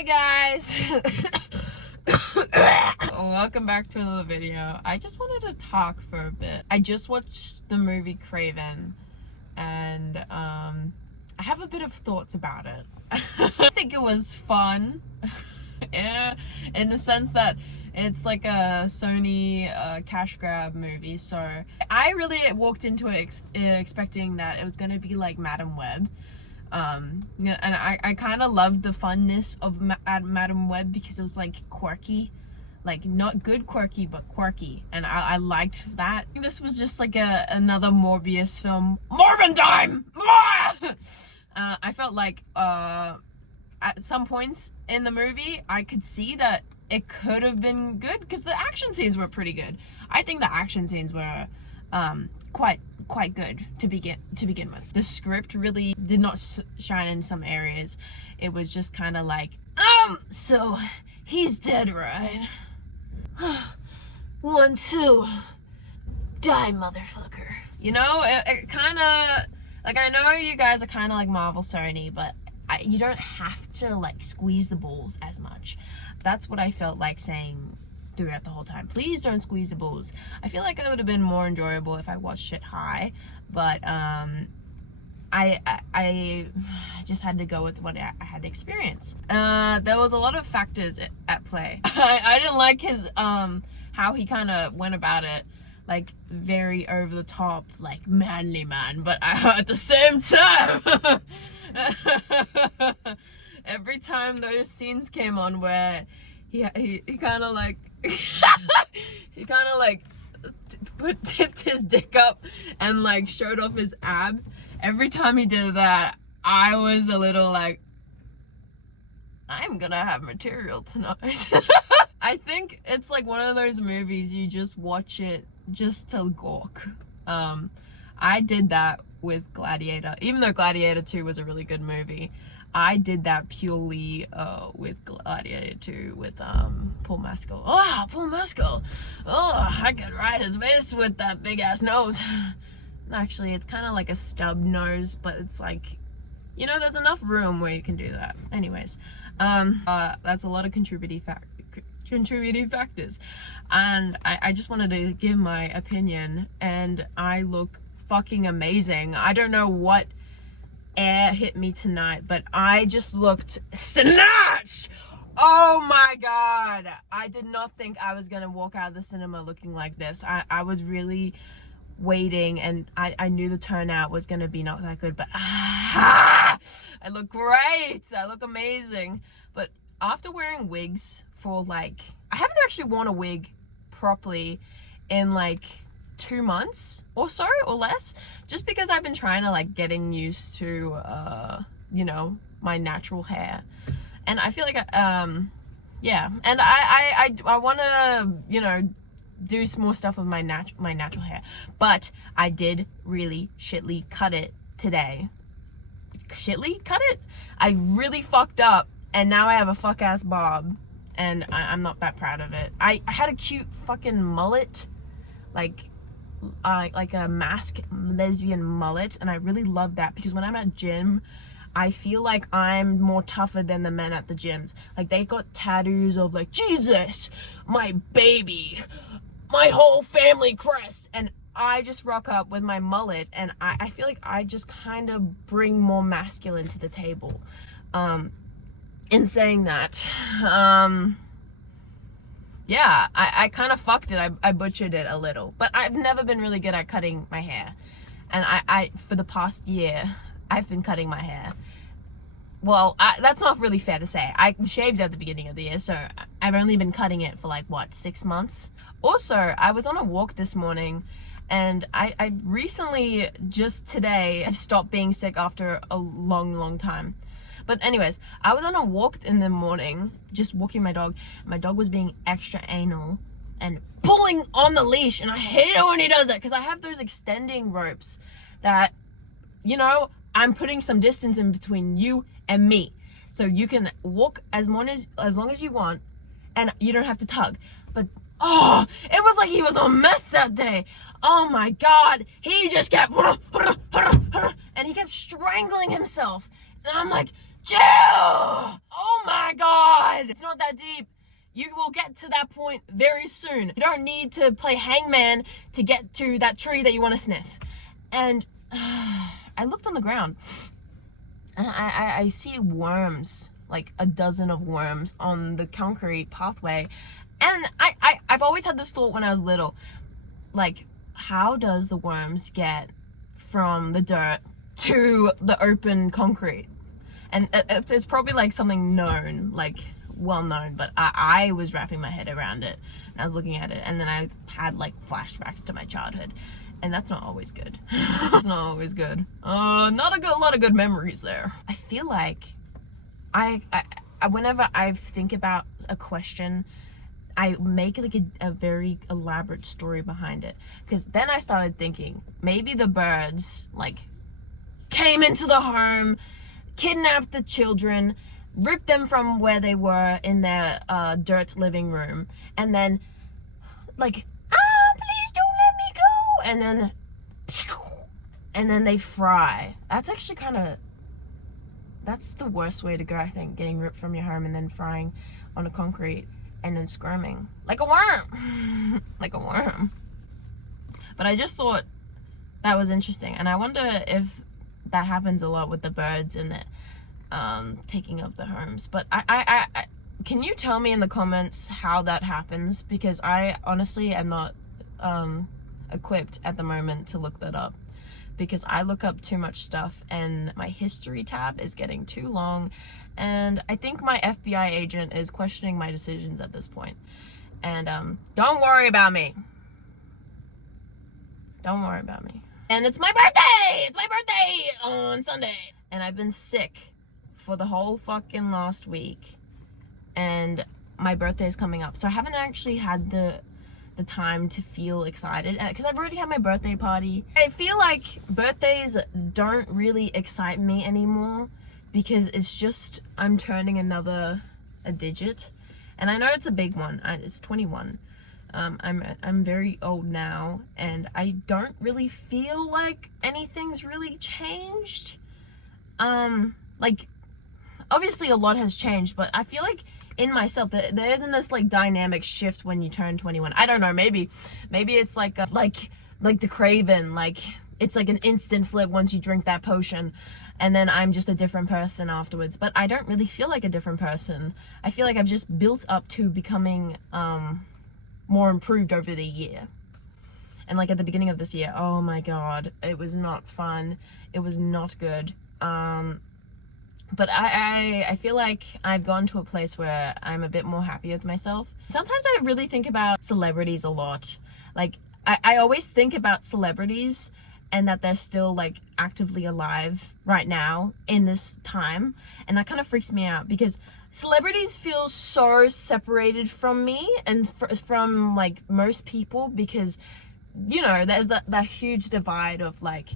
Hi guys! Welcome back to another video. I just wanted to talk for a bit. I just watched the movie Craven and I have a bit of thoughts about it. I think it was fun in the sense that it's like a Sony cash grab movie, so I really walked into it expecting that it was going to be like Madam Web. And I kind of loved the funness of Madam Web because it was like quirky, like not good quirky, but quirky, and I liked that. This was just like another Morbius film. Morbin time! I felt like at some points in the movie I could see that it could have been good because the action scenes were pretty good. I think the action scenes were quite good to begin with. The script really did not shine in some areas. It was just kind of like, so he's dead, right? 1, 2, die, motherfucker. You know, it kind of like, I know you guys are kind of like Marvel Sony, but you don't have to like squeeze the balls as much. That's what I felt like saying throughout the whole time. Please don't squeeze the balls. I feel like it would have been more enjoyable if I watched it high, but I just had to go with what I had experienced. There was a lot of factors at play. I didn't like his how he kind of went about it, like very over the top, like manly man, but at the same time every time those scenes came on where he kind of like he kind of like tipped his dick up and like showed off his abs. Every time he did that, I was a little like, I'm gonna have material tonight. I think it's like one of those movies you just watch it just to gawk. I did that with Gladiator, even though Gladiator 2 was a really good movie. I did that purely with Gladiator 2 with Paul Mescal. Oh, Paul Mescal! Oh, I could ride his face with that big ass nose. Actually, it's kind of like a stub nose, but it's like, you know, there's enough room where you can do that. Anyways, that's a lot of contributing factors, and I just wanted to give my opinion, and I look fucking amazing. I don't know what air hit me tonight, but I just looked snatched. Oh my god, I did not think I was gonna walk out of the cinema looking like this. I was really waiting, and I knew the turnout was gonna be not that good, but I look great. I look amazing. But after wearing wigs for like, I haven't actually worn a wig properly in like 2 months or so, or less, just because I've been trying to like getting used to you know, my natural hair, and I feel like yeah, and I want to, you know, do some more stuff with my natural hair, but I did really shitly cut it today. Shitly cut it? I really fucked up, and now I have a fuck ass bob, and I'm not that proud of it. I had a cute fucking mullet, like a mask lesbian mullet, and I really love that because when I'm at gym, I feel like I'm more tougher than the men at the gyms. Like, they got tattoos of like, Jesus, my baby, my whole family crest, and I just rock up with my mullet, and I feel like I just kind of bring more masculine to the table. In saying that, yeah, I kind of fucked it. I butchered it a little, but I've never been really good at cutting my hair, and I for the past year I've been cutting my hair. Well, that's not really fair to say. I shaved at the beginning of the year, so I've only been cutting it for like, what, 6 months? Also, I was on a walk this morning, and I recently, just today, stopped being sick after a long time. But anyways, I was on a walk in the morning, just walking my dog. My dog was being extra anal and pulling on the leash, and I hate it when he does that, because I have those extending ropes that, you know, I'm putting some distance in between you and me, so you can walk as long as you want, and you don't have to tug. But oh, it was like he was on meth that day. Oh my god, he just kept and he kept strangling himself, and I'm like, chill. Oh my god. It's not that deep. You will get to that point very soon. You don't need to play hangman to get to that tree that you want to sniff. And I looked on the ground and I see worms, like a dozen of worms on the concrete pathway. And I've always had this thought when I was little, like, how does the worms get from the dirt to the open concrete? And it's probably like something known, like well known, but I was wrapping my head around it and I was looking at it, and then I had like flashbacks to my childhood, and that's not always good. It's not always good. Not a lot of good memories there. I feel like I whenever I think about a question, I make like a very elaborate story behind it, because then I started thinking maybe the birds like came into the home, kidnapped the children, ripped them from where they were in their dirt living room, and then like, please don't let me go, and then they fry. That's actually that's the worst way to go, I think, getting ripped from your home and then frying on a concrete and then squirming like a worm. Like a worm. But I just thought that was interesting, and I wonder if that happens a lot with the birds and the taking of the homes. But I can you tell me in the comments how that happens, because I honestly am not equipped at the moment to look that up, because I look up too much stuff and my history tab is getting too long, and I think my FBI agent is questioning my decisions at this point. And don't worry about me. Don't worry about me. And it's my birthday! It's my birthday on Sunday! And I've been sick for the whole fucking last week. And my birthday is coming up. So I haven't actually had the time to feel excited, because I've already had my birthday party. I feel like birthdays don't really excite me anymore, because it's just, I'm turning a digit. And I know it's a big one. It's 21. I'm very old now, and I don't really feel like anything's really changed. Like, obviously a lot has changed, but I feel like in myself that there isn't this like dynamic shift when you turn 21. I don't know, maybe it's like the Craven, like it's like an instant flip once you drink that potion, and then I'm just a different person afterwards. But I don't really feel like a different person. I feel like I've just built up to becoming more improved over the year. And like at the beginning of this year, oh my god, it was not fun. It was not good. But I feel like I've gone to a place where I'm a bit more happy with myself. Sometimes I really think about celebrities a lot. Like, I always think about celebrities and that they're still like actively alive right now in this time. And that kind of freaks me out, because celebrities feel so separated from me and from like most people, because, you know, there's that huge divide of like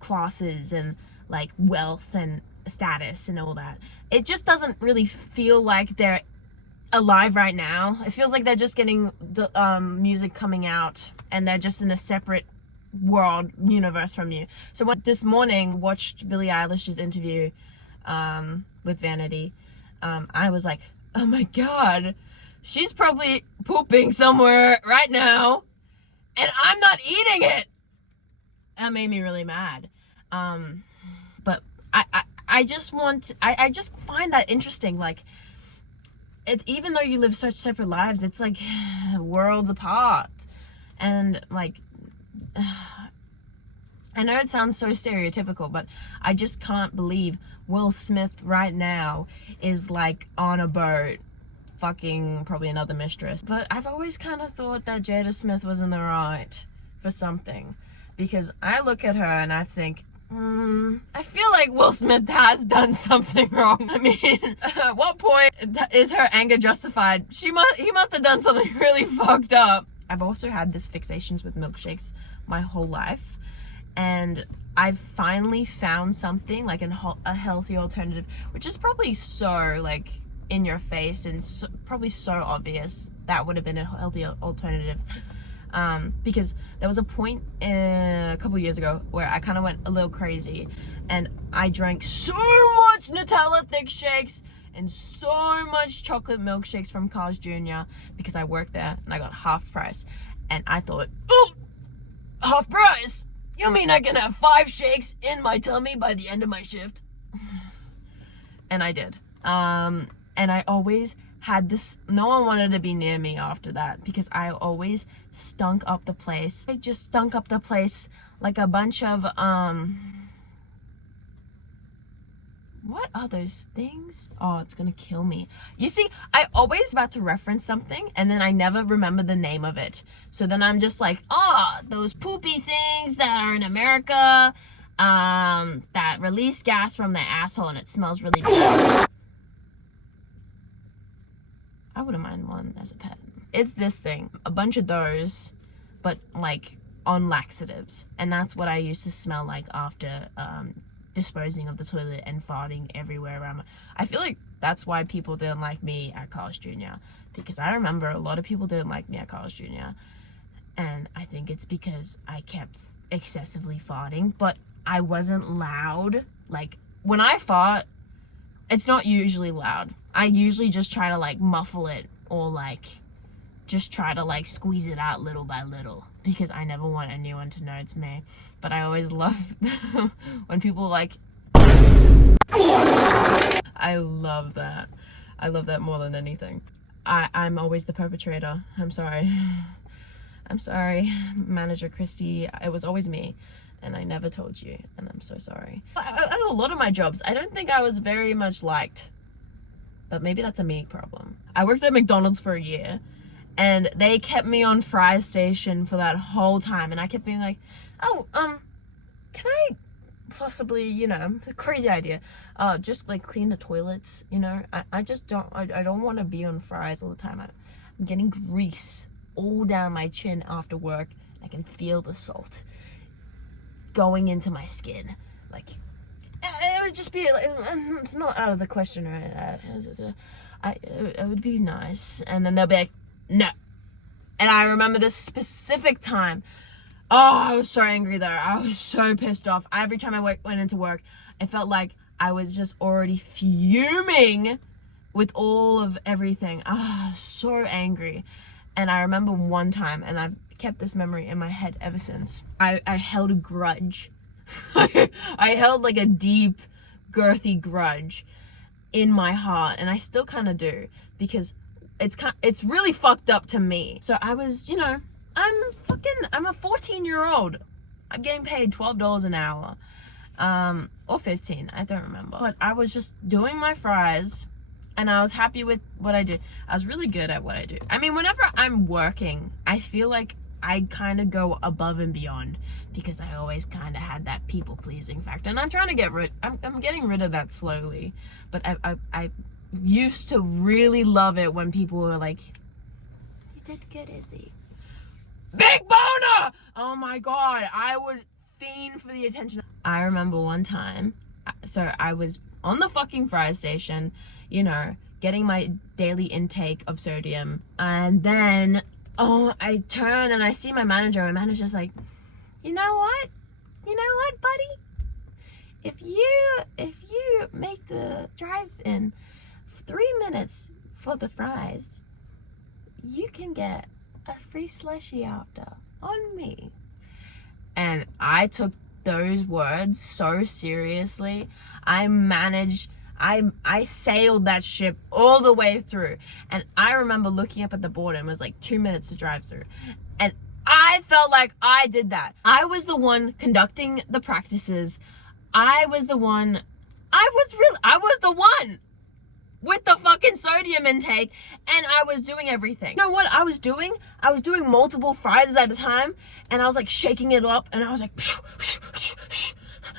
classes and like wealth and status and all that. It just doesn't really feel like they're alive right now. It feels like they're just getting the music coming out, and they're just in a separate world universe from you. So this morning watched Billie Eilish's interview with Vanity. I was like, oh my god, she's probably pooping somewhere right now and I'm not eating it. That made me really mad. But I just find that interesting. Like, even though you live such separate lives, it's like worlds apart. And like, I know it sounds so stereotypical, but I just can't believe Will Smith right now is like on a boat fucking probably another mistress. But I've always kind of thought that Jada Smith was in the right for something, because I look at her and I think, I feel like Will Smith has done something wrong. I mean, at what point is her anger justified? He must have done something really fucked up. I've also had this fixations with milkshakes my whole life, and I've finally found something like a healthy alternative, which is probably so like in your face and probably so obvious that would have been a healthy alternative. Because there was a point a couple years ago where I kind of went a little crazy and I drank so much Nutella thick shakes and so much chocolate milkshakes from Carl's Jr. because I worked there and I got half price. And I thought, oh, half price? You mean I can have 5 shakes in my tummy by the end of my shift? And I did. And I always had this, no one wanted to be near me after that because I always stunk up the place. I just stunk up the place like a bunch of, what are those things? Oh, it's gonna kill me. You see, I always about to reference something and then I never remember the name of it. So then I'm just like, oh, those poopy things that are in America, that release gas from their asshole and it smells really bad. I wouldn't mind one as a pet. It's this thing, a bunch of those, but like on laxatives. And that's what I used to smell like after, disposing of the toilet and farting everywhere around. I feel like that's why people didn't like me at Carl's Jr. Because I remember a lot of people didn't like me at Carl's Jr. And I think it's because I kept excessively farting, but I wasn't loud. Like when I fart, it's not usually loud. I usually just try to like muffle it or like just try to like squeeze it out little by little because I never want anyone to know it's me. But I always love when people like, I love that. I love that more than anything. I'm always the perpetrator. I'm sorry. I'm sorry, Manager Christy. It was always me. And I never told you, and I'm so sorry. At a lot of my jobs, I don't think I was very much liked. But maybe that's a me problem. I worked at McDonald's for a year, and they kept me on fry station for that whole time. And I kept being like, oh, can I possibly, you know, crazy idea, just like clean the toilets, you know? I just don't, I don't want to be on fries all the time. I'm getting grease all down my chin after work. I can feel the salt going into my skin. Like, it would just be, it's not out of the question, right? It would be nice. And then they'll be like, no. And I remember this specific time. Oh, I was so angry there. I was so pissed off. Every time I went into work, I felt like I was just already fuming with all of everything. Oh, so angry. And I remember one time, and I've kept this memory in my head ever since. I held a grudge. I held like a deep, girthy grudge in my heart, and I still kind of do, because it's really fucked up to me. So I was, you know, I'm a 14-year-old. I'm getting paid $12 an hour, or 15, I don't remember. But I was just doing my fries, and I was happy with what I did. I was really good at what I do. I mean, whenever I'm working, I feel like I kind of go above and beyond, because I always kind of had that people-pleasing factor, and I'm trying to get I'm getting rid of that slowly. But I used to really love it when people were like, "You did good, Izzy. Big boner!" Oh my god, I would fiend for the attention. I remember one time, so I was on the fucking fry station, you know, getting my daily intake of sodium, and then I turn and I see my manager. My manager's like, you know what, buddy? If you make the drive-in 3 minutes for the fries, you can get a free slushie after, on me. And I took those words so seriously. I sailed that ship all the way through. And I remember looking up at the board, and it was like 2 minutes to drive through. And I felt like I did that. I was the one conducting the practices. I was the one with the fucking sodium intake, and I was doing everything. You know what I was doing? I was doing multiple fries at a time, and I was like shaking it up, and I was like,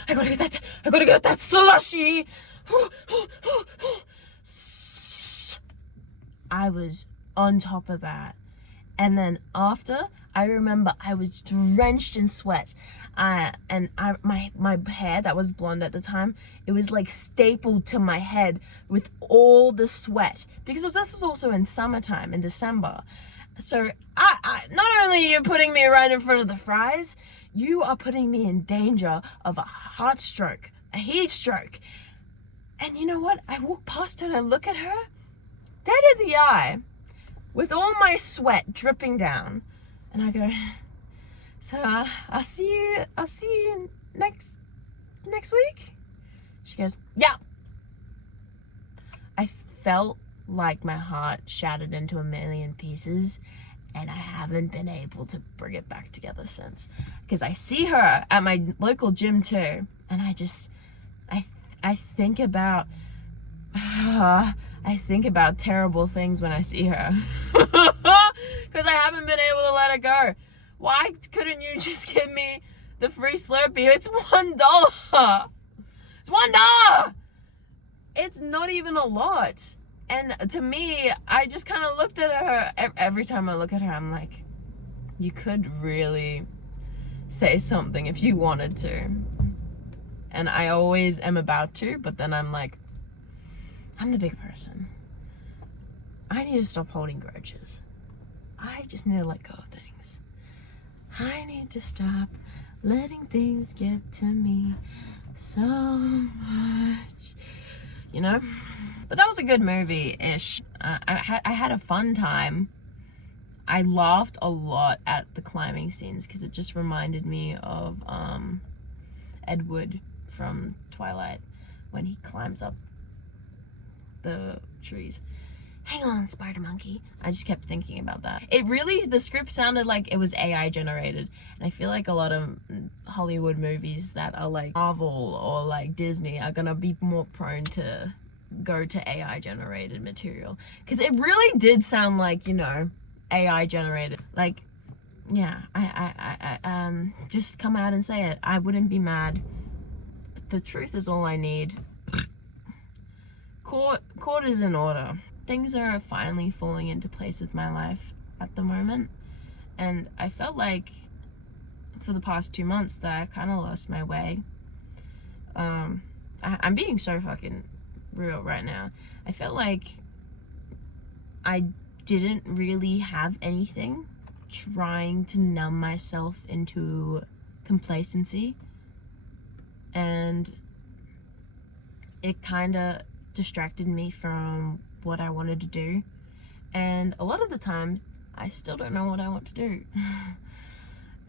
I gotta get that slushy. I was on top of that. And then after, I remember I was drenched in sweat. And my hair that was blonde at the time, it was like stapled to my head with all the sweat, because this was also in summertime, in December. So I not only are you putting me right in front of the fries, you are putting me in danger of a heart stroke, a heat stroke. And you know what? I walk past her and I look at her, dead in the eye, with all my sweat dripping down. And I go, so I'll see you next week? She goes, yeah. I felt like my heart shattered into a million pieces, and I haven't been able to bring it back together since. Because I see her at my local gym too, and I think about terrible things when I see her. Because I haven't been able to let her go. Why couldn't you just give me the free Slurpee? It's $1. It's $1. It's not even a lot. And to me, I just kind of looked at her. Every time I look at her, I'm like, you could really say something if you wanted to. And I always am about to, but then I'm like, I'm the big person. I need to stop holding grudges. I just need to let go of things. I need to stop letting things get to me so much, you know? But that was a good movie-ish. I had a fun time. I laughed a lot at the climbing scenes because it just reminded me of Ed Wood from Twilight when he climbs up the trees. Hang on, spider monkey. I just kept thinking about that. The script sounded like it was AI generated. And I feel like a lot of Hollywood movies that are like Marvel or like Disney are gonna be more prone to go to AI generated material. Because it really did sound like, you know, AI generated. Like, yeah, I just come out and say it. I wouldn't be mad. The truth is all I need. Court is in order. Things are finally falling into place with my life at the moment. And I felt like for the past 2 months that I kind of lost my way. I'm being so fucking real right now. I felt like I didn't really have anything, trying to numb myself into complacency. And it kind of distracted me from what I wanted to do, and a lot of the times I still don't know what I want to do.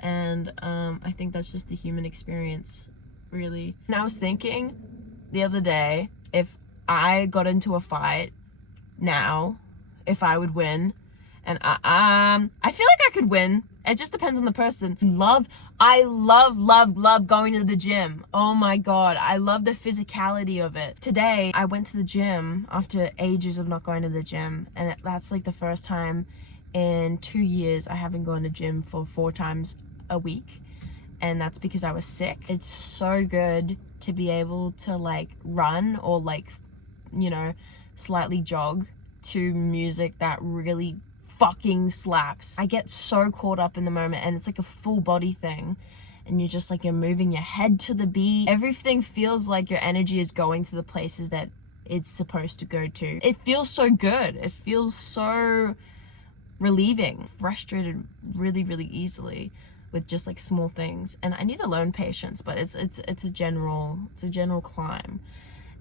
And I think that's just the human experience, really. And I was thinking the other day, if I got into a fight now, if I would win. And I feel like I could win. It just depends on the person. I love going to the gym. Oh my god, I love the physicality of it. Today, I went to the gym after ages of not going to the gym, and that's like the first time in 2 years I haven't gone to the gym for 4 times a week, and that's because I was sick. It's so good to be able to like run or like, you know, slightly jog to music that really fucking slaps. I get so caught up in the moment, and it's like a full body thing, and you're just like, you're moving your head to the beat. Everything feels like your energy is going to the places that it's supposed to go to. It feels so good. It feels so relieving. Frustrated really easily with just like small things, and I need to learn patience, but it's a general climb.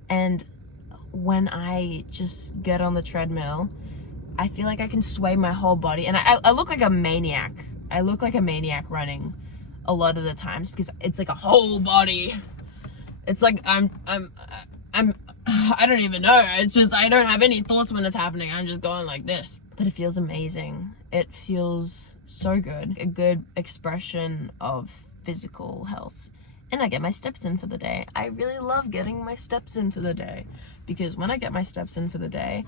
And when I just get on the treadmill, I feel like I can sway my whole body, and I look like a maniac. I look like a maniac running a lot of the times because it's like a whole body. It's like I don't even know. It's just I don't have any thoughts when it's happening. I'm just going like this. But it feels amazing. It feels so good. A good expression of physical health. And I get my steps in for the day. I really love getting my steps in for the day, because when I get my steps in for the day,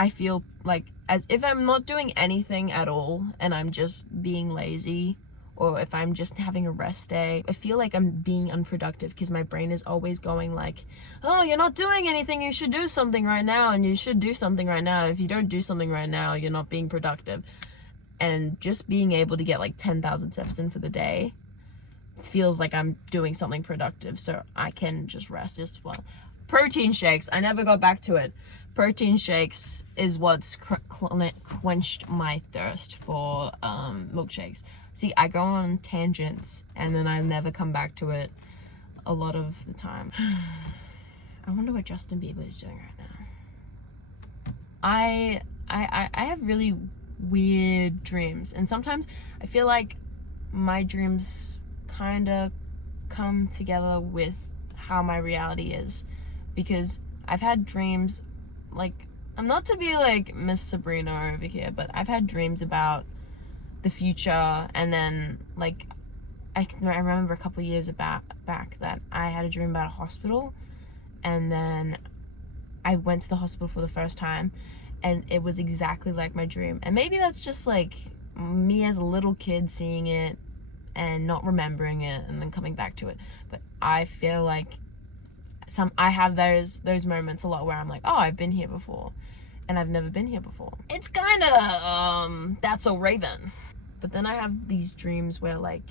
I feel like as if I'm not doing anything at all and I'm just being lazy, or if I'm just having a rest day, I feel like I'm being unproductive because my brain is always going like, oh, you're not doing anything, you should do something right now, and you should do something right now. If you don't do something right now, you're not being productive. And just being able to get like 10,000 steps in for the day feels like I'm doing something productive, so I can just rest. Just well, protein shakes, I never got back to it. Protein shakes is what's quenched my thirst for milkshakes. See, I go on tangents and then I never come back to it a lot of the time. I wonder what Justin Bieber is doing right now. I have really weird dreams, and sometimes I feel like my dreams kind of come together with how my reality is, because I've had dreams, like, I'm not to be like Miss Sabrina over here, but I've had dreams about the future, and then like I remember a couple years back that I had a dream about a hospital, and then I went to the hospital for the first time, and it was exactly like my dream. And maybe that's just like me as a little kid seeing it and not remembering it and then coming back to it. But I feel like I have those moments a lot where I'm like, oh, I've been here before, and I've never been here before. It's kind of That's So Raven. But then I have these dreams where like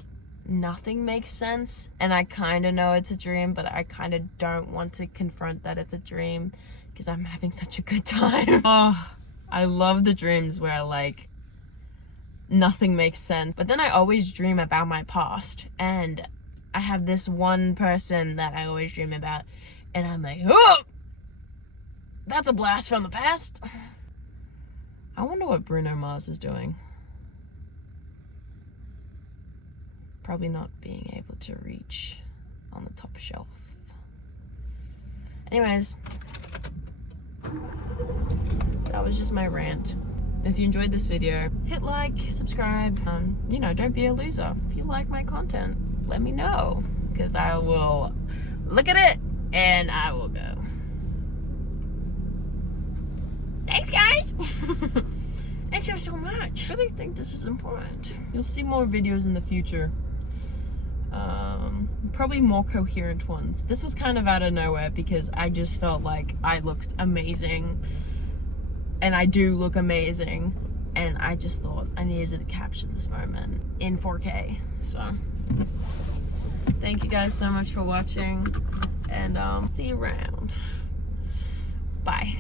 nothing makes sense, and I kind of know it's a dream, but I kind of don't want to confront that it's a dream because I'm having such a good time. Oh, I love the dreams where like nothing makes sense. But then I always dream about my past, and I have this one person that I always dream about, and I'm like, oh, that's a blast from the past. I wonder what Bruno Mars is doing. Probably not being able to reach on the top shelf. Anyways, that was just my rant. If you enjoyed this video, hit like, subscribe. You know, don't be a loser. If you like my content, let me know, because I will look at it and I will go. Thanks, guys. Thank you so much. I really think this is important. You'll see more videos in the future. Probably more coherent ones. This was kind of out of nowhere because I just felt like I looked amazing, and I do look amazing, and I just thought I needed to capture this moment in 4K. So thank you guys so much for watching, and see you around. Bye.